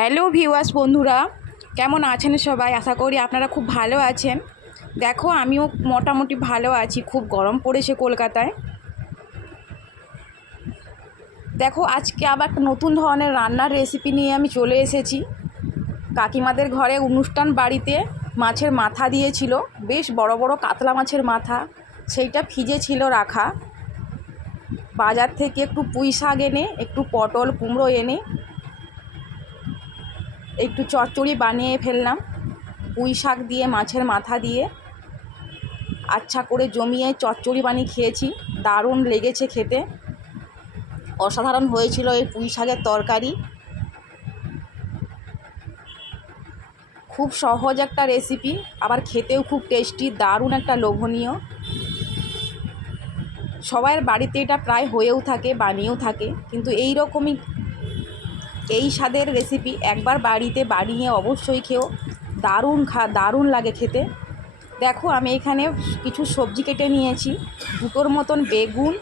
Hello viewers বন্ধুরা, কেমন আছেন সবাই? আশা করি আপনারা খুব ভালো আছেন। দেখো আমিও মোটামুটি ভালো আছি। খুব গরম পড়েছে কলকাতায়। দেখো আজকে আবার একটা নতুন ধরনের রান্নার রেসিপি নিয়ে আমি চলে এসেছি। কাকিমাদের ঘরে অনুষ্ঠান বাড়িতে মাছের মাথা দিয়েছিল, বেশ বড় বড় কাতলা মাছের মাথা। সেইটা ফ্রিজে ছিল রাখা। বাজার থেকে একটু পুঁই শাক এনে, একটু পটল কুমড়ো এনে একটু চচ্চড়ি বানিয়ে ফেললাম। পুঁই শাক দিয়ে মাছের মাথা দিয়ে আচ্ছা করে জমিয়ে চচ্চড়ি বানিয়ে খেয়েছি। দারুণ লেগেছে খেতে, অসাধারণ হয়েছিল এই পুঁই শাকের তরকারি। খুব সহজ একটা রেসিপি, আবার খেতেও খুব টেস্টি, দারুণ একটা লোভনীয়। সবার বাড়িতে এটা প্রায় হয়েও থাকে, বানিয়েও থাকে, কিন্তু এই রকমই এই স্বাদের রেসিপি একবার বাড়িতে বানিয়ে অবশ্যই খেও। দারুণ লাগে খেতে। দেখো আমি এখানে কিছু সবজি কেটে নিয়েছি। দুটোর মতন বেগুন,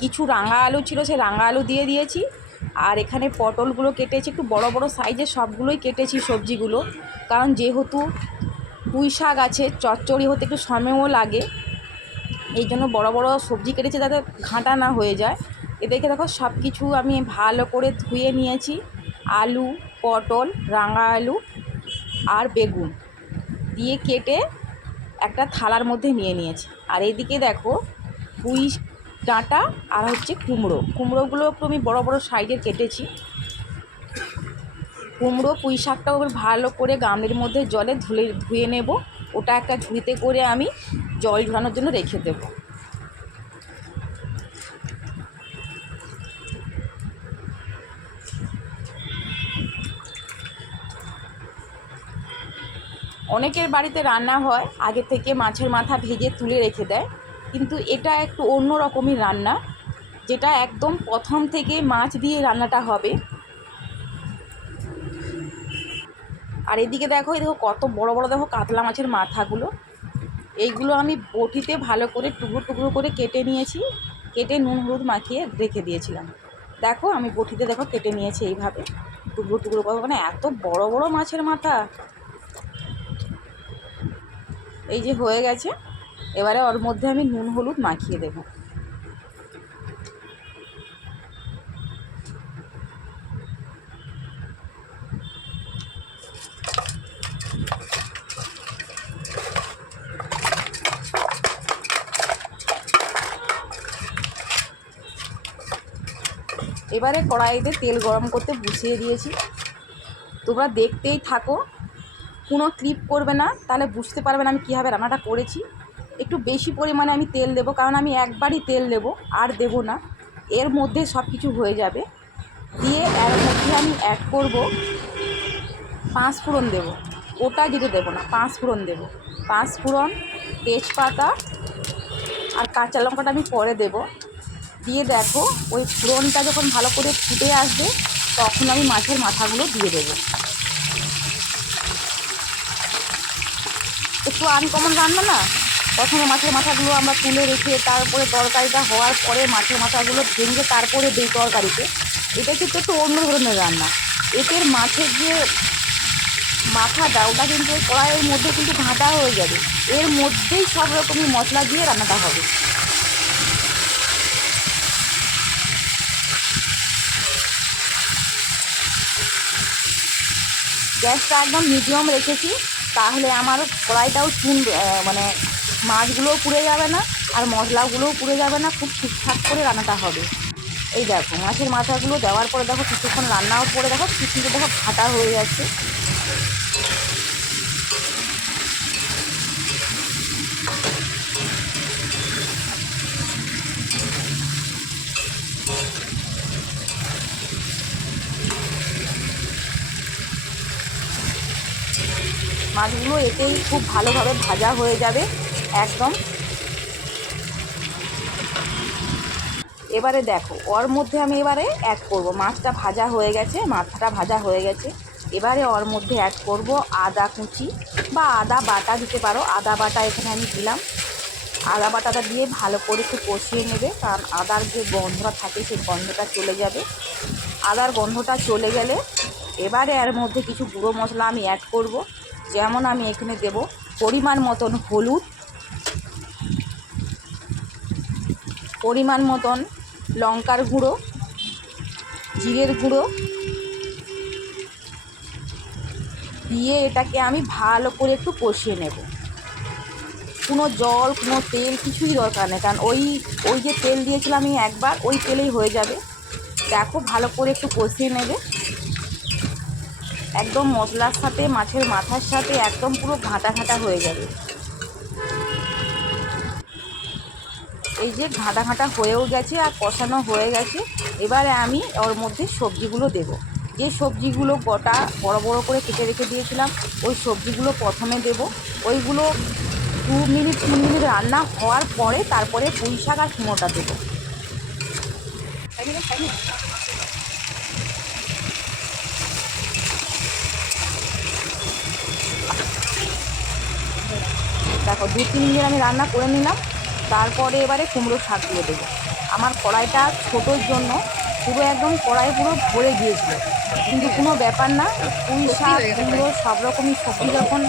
কিছু রাঙা আলু ছিল, সেই রাঙা আলু দিয়ে দিয়েছি। আর এখানে পটলগুলো কেটেছি, একটু বড় বড় সাইজের সবগুলোই কেটেছি সবজিগুলো, কারণ যেহেতু পুঁই শাক আছে, চচ্চড়ি হতে একটু সময়ও লাগে, এই জন্য বড় বড় সবজি কেটেছি যাতে ঘাঁটা না হয়ে যায়। এদেরকে দেখো সব কিছু আমি ভালো করে ধুয়ে নিয়েছি। আলু, পটল, রাঙা আলু আর বেগুন দিয়ে কেটে একটা থালার মধ্যে নিয়ে নিয়েছি। আর এইদিকে দেখো পুঁই ডাঁটা আর হচ্ছে কুমড়োগুলো একটু আমি বড় বড় সাইজের কেটেছি। কুমড়ো পুঁই শাকটাও ভালো করে গামলির মধ্যে জলে ধুয়ে নেব। ওটা একটা ঝুড়িতে করে আমি জল ঝরানোর জন্য রেখে দেবো। অনেকের বাড়িতে রান্না হয় আগে থেকে মাছের মাথা ভেজে তুলে রেখে দেয়, কিন্তু এটা একটু অন্য রকমই রান্না, যেটা একদম প্রথম থেকে মাছ দিয়ে রান্নাটা হবে। আর এদিকে দেখো কত বড় বড় দেখো কাতলা মাছের মাথাগুলো। এইগুলো আমি বটিতে ভালো করে টুকরো টুকরো করে কেটে নিয়েছি, কেটে নুন হলুদ মাখিয়ে রেখে দিয়েছিলাম। দেখো আমি বটিতে দেখো কেটে নিয়েছি এইভাবে টুকরো টুকরো করে, মানে এত বড় বড় মাছের মাথা। এই যে হয়ে গেছে, এবারে ওর মধ্যে আমি নুন হলুদ মাখিয়ে দেব। এবারে কড়াইতে তেল গরম করতে বসিয়ে দিয়েছি। তোমরা দেখতেই থাকো, কোনো ক্লিপ করবে না, তাহলে বুঝতে পারবে না আমি কীভাবে রান্নাটা করেছি। একটু বেশি পরিমাণে আমি তেল দেবো, কারণ আমি একবারই তেল দেবো, আর দেবো না। এর মধ্যে সব কিছু হয়ে যাবে। দিয়ে এর মধ্যে আমি অ্যাড করব পাঁচ ফোড়ন দেবো। ওটা যেতে দেবো না, পাঁচ ফোড়ন দেবো। পাঁচ ফোড়ন, তেজপাতা আর কাঁচা লঙ্কাটা আমি পরে দেবো। দিয়ে দেখো ওই ফোড়নটা যখন ভালো করে ফুটে আসবে, তখন আমি মাছের মাথাগুলো দিয়ে দেবো। একটু আনকমন রান্না না, প্রথমে মাছের মাথাগুলো আমরা তুলে রেখে তারপরে তরকারিটা হওয়ার পরে মাছের মাথাগুলো ভেঙে তারপরে দিই তরকারিতে। এটা কিন্তু একটু অন্য ধরনের রান্না। এদের মাছের যে মাথাটা, ওটা কিন্তু কড়াইয়ের মধ্যে কিন্তু ঘাঁটা হয়ে যাবে, এর মধ্যেই সব রকমের মশলা দিয়ে রান্নাটা হবে। গ্যাসটা একদম মিডিয়াম রেখেছি, তাহলে আমার কড়াইটাও মানে মাছগুলোও পুড়ে যাবে না আর মশলাগুলোও পুড়ে যাবে না, খুব ঠিকঠাক করে রান্নাটা হবে। এই দেখো মাছের মাথাগুলো দেওয়ার পরে দেখো কিছুক্ষণ রান্নাও করে দেখো কিছু দেখো ঘাটা হয়ে যাচ্ছে। মাছগুলো এতেই খুব ভালোভাবে ভাজা হয়ে যাবে একদম। এবারে দেখো ওর মধ্যে আমি এবারে অ্যাড করব, মাছটা ভাজা হয়ে গেছে, মাথাটা ভাজা হয়ে গেছে। এবারে ওর মধ্যে অ্যাড করব আদা কুচি বা আদা বাটা দিতে পারো। আদা বাটা এখানে আমি দিলাম। আদা বাটাটা দিয়ে ভালো করে একটু কষিয়ে নেবে, কারণ আদার যে গন্ধটা থাকে সেই গন্ধটা চলে যাবে। আদার গন্ধটা চলে গেলে এবারে এর মধ্যে কিছু গুঁড়ো মশলা আমি অ্যাড করব। যেমন আমি এখানে দেব পরিমাণ মতন হলুদ, পরিমাণ মতন লঙ্কার গুঁড়ো, জিরের গুঁড়ো দিয়ে এটাকে আমি ভালো করে একটু কষিয়ে নেব। কোনো জল, কোনো তেল কিছুই দরকার নেই, কারণ ওই যে তেল দিয়েছিলাম আমি একবার, ওই তেলেই হয়ে যাবে। দেখো ভালো করে একটু কষিয়ে নেবে, একদম মশলার সাথে মাছের মাথার সাথে একদম পুরো ঘাঁটা ঘাঁটা হয়ে যাবে। এই যে ঘাঁটা ঘাঁটা হয়েও গেছে আর কষানো হয়ে গেছে। এবারে আমি ওর মধ্যে সবজিগুলো দেব। যে সবজিগুলো গোটা বড় বড় করে কেটে রেখে দিয়েছিলাম ওই সবজিগুলো প্রথমে দেব। ওইগুলো 2 মিনিট 3 মিনিট রান্না হওয়ার পরে তারপরে পুঁই শাক আর কুমড়োটা দেবো। দেখো 2-3 মিনিট আমি রান্না করে নিলাম। তারপরে এবারে কুমড়ো শাকগুলো দেবো। আমার কড়াইটা ছোটোর জন্য পুরো একদম কড়াই পুরো ভরে গিয়েছিল, কিন্তু কোনো ব্যাপার না। পুঁই শাক, কুমড়ো সব রকমই সবজি যখন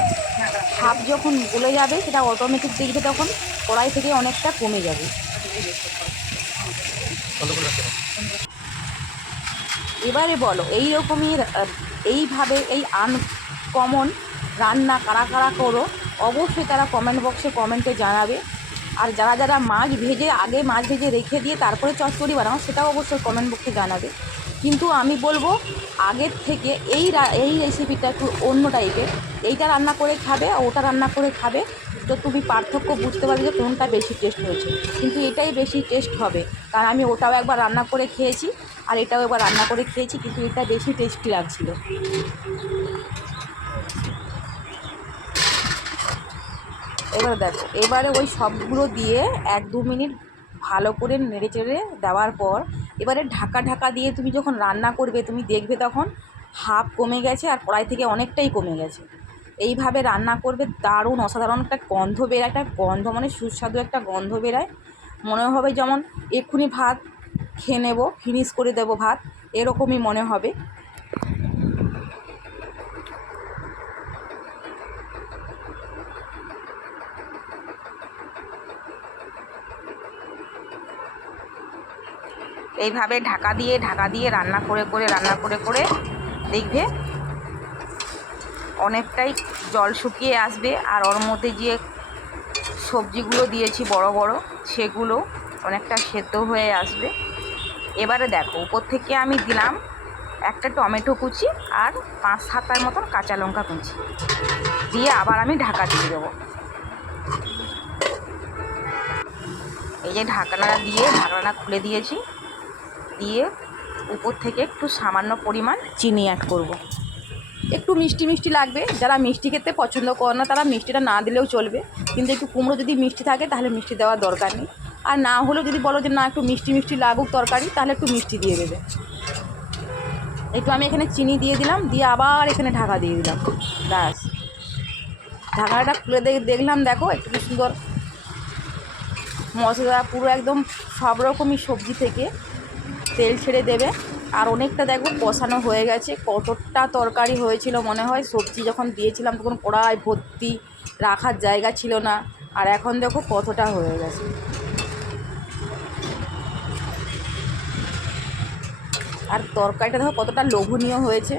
ভাপ যখন গলে যাবে সেটা অটোমেটিক দেখবে তখন কড়াই থেকে অনেকটা কমে যাবে। এবারে বলো এই রকমই এইভাবে এই আনকমন রান্না কারা কারা করো, অবশ্যই তারা কমেন্ট বক্সে কমেন্টে জানাবে। আর যারা যারা মাছ ভেজে রেখে দিয়ে তারপরে চচ্চড়ি বানাও সেটাও অবশ্যই কমেন্ট বক্সে জানাবে। কিন্তু আমি বলবো আগের থেকে এই রেসিপিটা একটু অন্য টাইপের। এইটা রান্না করে খাবে আর ওটা রান্না করে খাবে, তো তুমি পার্থক্য বুঝতে পারবে যে কোনটা বেশি টেস্ট হয়েছে। কিন্তু এটাই বেশি টেস্ট হবে, কারণ আমি ওটাও একবার রান্না করে খেয়েছি আর এটাও একবার রান্না করে খেয়েছি, কিন্তু এটা বেশি টেস্টি লাগছিল। এবার দেখো, এবারে ওই সবগুলো দিয়ে 1-2 মিনিট ভালো করে নেড়ে চেড়ে দেওয়ার পর এবারে ঢাকা দিয়ে তুমি যখন রান্না করবে তুমি দেখবে তখন হাফ কমে গেছে আর কড়াই থেকে অনেকটাই কমে গেছে। এইভাবে রান্না করবে, দারুণ অসাধারণ একটা গন্ধ বেরোয়, একটা গন্ধ মানে সুস্বাদু একটা গন্ধ বেরোয়। মনে হবে যেমন এক্ষুনি ভাত খেয়ে নেবো, ফিনিশ করে দেবো ভাত, এরকমই মনে হবে। এইভাবে ঢাকা দিয়ে রান্না করে দেখবে অনেকটাই জল শুকিয়ে আসবে। আর ওর মধ্যে যে সবজিগুলো দিয়েছি বড় বড় সেগুলো অনেকটা সেদ্ধ হয়ে আসবে। এবারে দেখো উপর থেকে আমি দিলাম একটা টমেটো কুচি আর 5-7টার মতন কাঁচা লঙ্কা কুচি দিয়ে আবার আমি ঢাকা দিয়ে দেবো। এই যে ঢাকনাটা খুলে দিয়েছি, দিয়ে উপর থেকে একটু সামান্য পরিমাণ চিনি অ্যাড করব। একটু মিষ্টি মিষ্টি লাগবে, যারা মিষ্টি খেতে পছন্দ করে না তারা মিষ্টিটা না দিলেও চলবে, কিন্তু একটু কুমড়ো যদি মিষ্টি থাকে তাহলে মিষ্টি দেওয়ার দরকার নেই। আর না হলেও যদি বলো যে না একটু মিষ্টি মিষ্টি লাগুক তরকারি, তাহলে একটু মিষ্টি দিয়ে দেবে। একটু আমি এখানে চিনি দিয়ে দিলাম, দিয়ে আবার এখানে ঢাকা দিয়ে দিলাম। ব্যাস, ঢাকাটা খুলে দেখলাম, দেখো একটু সুন্দর মশলা পুরো একদম সব রকমই সবজি থেকে তেল ছেড়ে দেবে। আর অনেকটা দেখো কষানো হয়ে গেছে। কতটা তরকারি হয়েছিল মনে হয়, সবজি যখন দিয়েছিলাম তখন কড়াই ভর্তি, রাখার জায়গা ছিল না। আর এখন দেখো কতটা হয়ে গেছে। আর তরকারিটা দেখো কতটা লোভনীয় হয়েছে।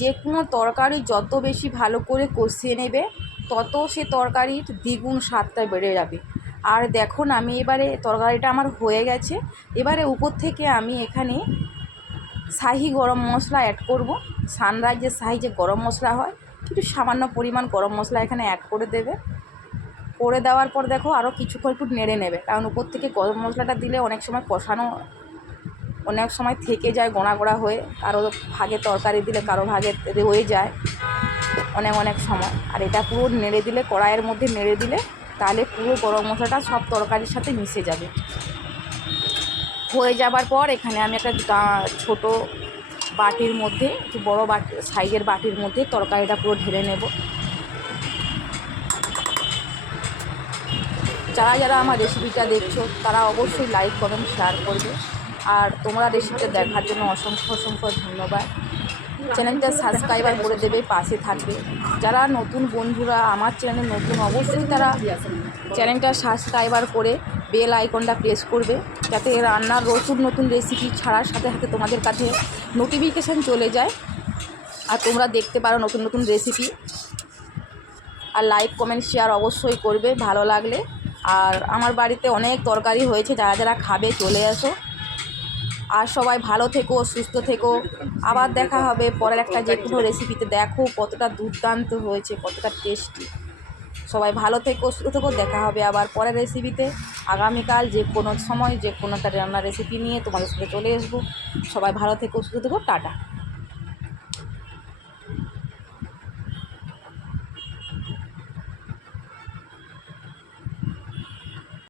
যে কোনো তরকারি যত বেশি ভালো করে কষিয়ে নেবে তত সে তরকারির দ্বিগুণ স্বাদটা বেড়ে যাবে। আর দেখুন আমি এবারে তরকারিটা আমার হয়ে গেছে। এবারে উপর থেকে আমি এখানে শাহি গরম মশলা অ্যাড করব। সানরাইজের শাহি যে গরম মশলা হয়, একটু সামান্য পরিমাণ গরম মশলা এখানে অ্যাড করে দেবে। করে দেওয়ার পর দেখো আরও কিছুক্ষণ একটু নেড়ে নেবে, কারণ উপর থেকে গরম মশলাটা দিলে অনেক সময় কষানো অনেক সময় থেকে যায় গোড়া গোড়া হয়ে, কারো ভাগে তরকারি দিলে কারো ভাগে রয়ে যায় অনেক সময়। আর এটা পুরো নেড়ে দিলে, কড়াইয়ের মধ্যে নেড়ে দিলে, তাহলে পুরো গরম মশলাটা সব তরকারির সাথে মিশে যাবে। হয়ে যাবার পর এখানে আমি একটা ছোট বাটির মধ্যে, একটু বড়ো বাটি সাইজের বাটির মধ্যে তরকারিটা পুরো ঢেলে নেব। যারা যারা আমার রেসিপিটা দেখছো তারা অবশ্যই লাইক কমেন্ট শেয়ার করবে। আর তোমরা রেসিপিটা দেখার জন্য অসংখ্য অসংখ্য ধন্যবাদ। চ্যানেলটা সাবস্ক্রাইবার করে দেবে, পাশে থাকবে। যারা নতুন বন্ধুরা আমার চ্যানেলে নতুন, অবশ্যই তারা চ্যানেলটা সাবস্ক্রাইবার করে বেল আইকনটা প্রেস করবে, যাতে রান্নার নতুন নতুন রেসিপি ছাড়ার সাথে সাথে তোমাদের কাছে নোটিফিকেশান চলে যায় আর তোমরা দেখতে পারো নতুন নতুন রেসিপি। আর লাইক কমেন্ট শেয়ার অবশ্যই করবে ভালো লাগলে। আর আমার বাড়িতে অনেক তরকারি হয়েছে, যারা যারা খাবে চলে এসো। আর সবাই ভালো থেকো, সুস্থ থেকো। আবার দেখা হবে পরের একটা যে কোনো রেসিপিতে। দেখো কতটা দুর্দান্ত হয়েছে, কতটা টেস্টি। সবাই ভালো থেকো, সুস্থ থেকো। দেখা হবে আবার পরের রেসিপিতে আগামীকাল যে কোনো সময় যে কোনো একটা রান্নার রেসিপি নিয়ে তোমাদের সাথে চলে আসবো। সবাই ভালো থেকো, সুস্থ থেকো। টাটা।